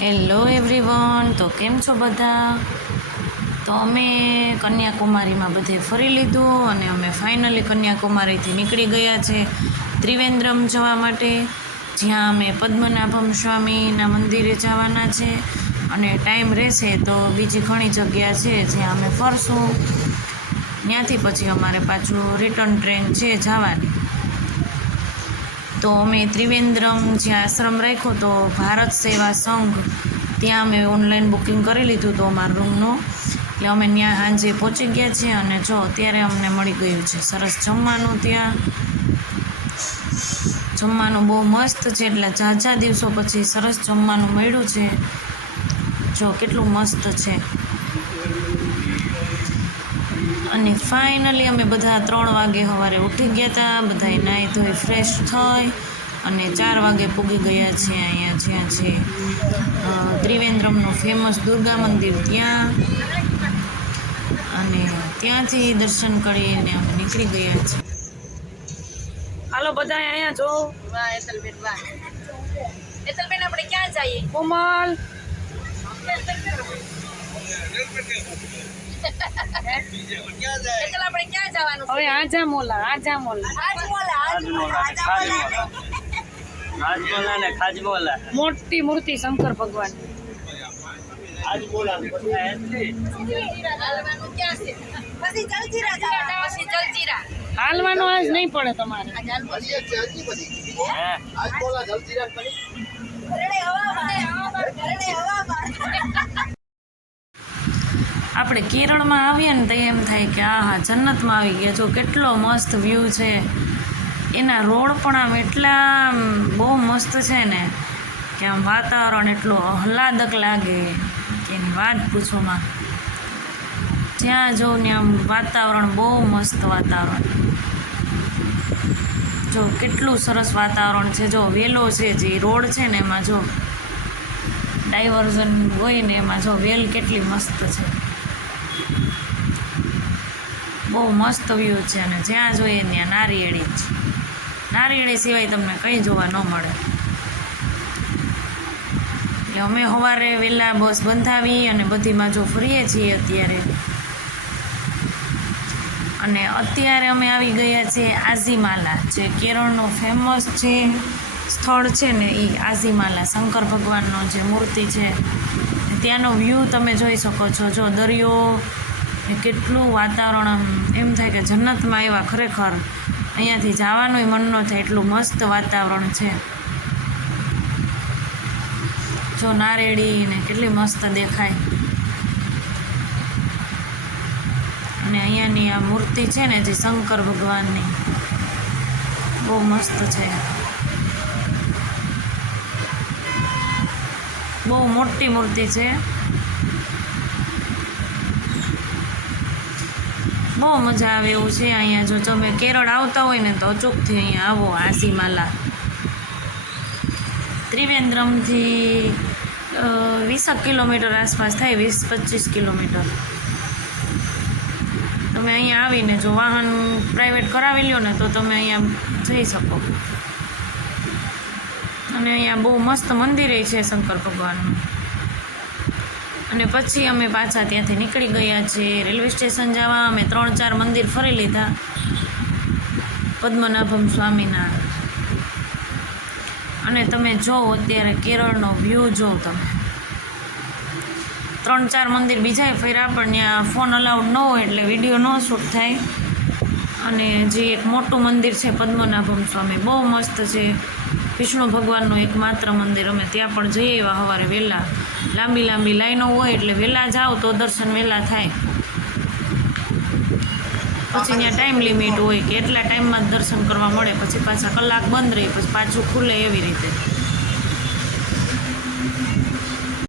Hello everyone, તો કેમ છો બધા? તો અમે કન્યાકુમારીમાં બધે ફરી લીધું અને અમે ફાઇનલી કન્યાકુમારીથી નીકળી ગયા છે ત્રિવેન્દ્રમ જવા માટે, જ્યાં અમે પદ્મનાભમ સ્વામીના મંદિરે જવાના છે. અને ટાઈમ રહેશે તો બીજી ઘણી જગ્યા છે જ્યાં અમે ફરશું. ત્યાંથી પછી અમારે પાછું રિટર્ન ટ્રેન છે જવાની. તો અમે ત્રિવેન્દ્રમ જ્યાં આશ્રમ રાખ્યો તો ભારત સેવા સંઘ, ત્યાં અમે ઓનલાઈન બુકિંગ કરી લીધું હતું અમારા રૂમનું. એટલે અમે ત્યાં સાંજે પહોંચી ગયા છીએ અને જો અત્યારે અમને મળી ગયું છે સરસ જમવાનું. ત્યાં જમવાનું બહુ મસ્ત છે, એટલે ઝાઝા દિવસો પછી સરસ જમવાનું મળ્યું છે. જો કેટલું મસ્ત છે. અને ફાઇનલી અમે બધા 3 વાગે સવારે ઉઠી ગયા હતા, બધા નાહી ધોઈ ફ્રેશ થઈ અને 4 વાગે પૂગી ગયા છે અહીંયા જ્યાં છે ત્રિવેન્દ્રમનું ફેમસ દુર્ગા મંદિર ત્યાં. અને ત્યાંથી દર્શન કરીને અમે નીકળી ગયા છીએ. હાલો બધા અહીંયા જો. એતલબેન આપણે ક્યાં જઈએ? કોમલ આપણે ક્યાં જવાનું? હવે રાજમોલા ને ખાજમોલા, મોટી મૂર્તિ શંકર ભગવાન. હાલવાનું આજ નહીં પડે તમારે. આપણે કેરળમાં આવીએ ને તો એમ થાય કે આહા જન્નતમાં આવી ગયા. જો કેટલો મસ્ત વ્યૂ છે. એના રોડ પણ આમ એટલા બહુ મસ્ત છે ને કે આમ વાતાવરણ એટલું આહલાદક લાગે કે એની વાત પૂછોમાં. જ્યાં જોઉં ને આમ વાતાવરણ બહુ મસ્ત વાતાવરણ. જો કેટલું સરસ વાતાવરણ છે. જો વેલો છે જે રોડ છે ને એમાં જો ડાયવર્ઝન હોય ને એમાં જો વેલ કેટલી મસ્ત છે. બહુ મસ્ત વ્યૂ છે. અને જ્યાં જોઈએ ત્યાં નારિયેળી જ. નારિયેળી સિવાય તમને કંઈ જોવા ન મળે. એટલે અમે સવારે વહેલા બસ બંધાવી અને બધીમાં જો ફરીએ છીએ અત્યારે. અને અત્યારે અમે આવી ગયા છે આઝીમાલા, જે કેરળનો ફેમસ જે સ્થળ છે ને એ આઝીમાલા, શંકર ભગવાનનો જે મૂર્તિ છે ત્યાંનો વ્યૂ તમે જોઈ શકો છો. જો દરિયો, કેટલું વાતાવરણ એમ થાય કે જન્નતમાં આવ્યા ખરેખર. અહીંયાથી જવાનું મન ન થાય એટલું મસ્ત વાતાવરણ છે. જો નારેડી ને કેટલી મસ્ત દેખાય. અને અહીંયાની આ મૂર્તિ છે ને જે શંકર ભગવાનની બહુ મસ્ત છે. બહુ મોટી મૂર્તિ છે. બહુ મજા આવે એવું છે અહીંયા. જો તમે કેરળ આવતા હોય ને તો અચૂકથી અહીંયા આવો આઝીમાલા. ત્રિવેન્દ્રમથી 20 કિલોમીટર આસપાસ થાય, 20-25 કિલોમીટર. તમે અહીંયા આવીને જો વાહન પ્રાઇવેટ કરાવી લ્યો ને તો તમે અહીંયા જઈ શકો. અને અહીંયા બહુ મસ્ત મંદિર છે શંકર ભગવાનનું. અને પછી અમે પાછા ત્યાંથી નીકળી ગયા છીએ રેલવે સ્ટેશન જવા. અમે 3-4 મંદિર ફરી લીધા પદ્મનાભમ સ્વામીના. અને તમે જો અત્યારે કેરળનો વ્યૂ જો તમે. 3-4 મંદિર બીજાય ફર્યા પણ ત્યાં ફોન અલાઉડ ન હોય એટલે વિડીયો ન શૂટ થાય. અને જે એક મોટું મંદિર છે પદ્મનાભમ સ્વામી, બહુ મસ્ત છે. વિષ્ણુ ભગવાનનું એકમાત્ર મંદિર. અમે ત્યાં પણ જઈએ એવા સવારે વહેલા. લાંબી લાંબી લાઈનો હોય એટલે વહેલા જાઓ તો દર્શન વહેલા થાય. પછી ત્યાં ટાઈમ લિમિટ હોય કે એટલા ટાઈમમાં જ દર્શન કરવા મળે, પછી પાછા કલાક બંધ રહે, પછી પાછું ખુલે એવી રીતે.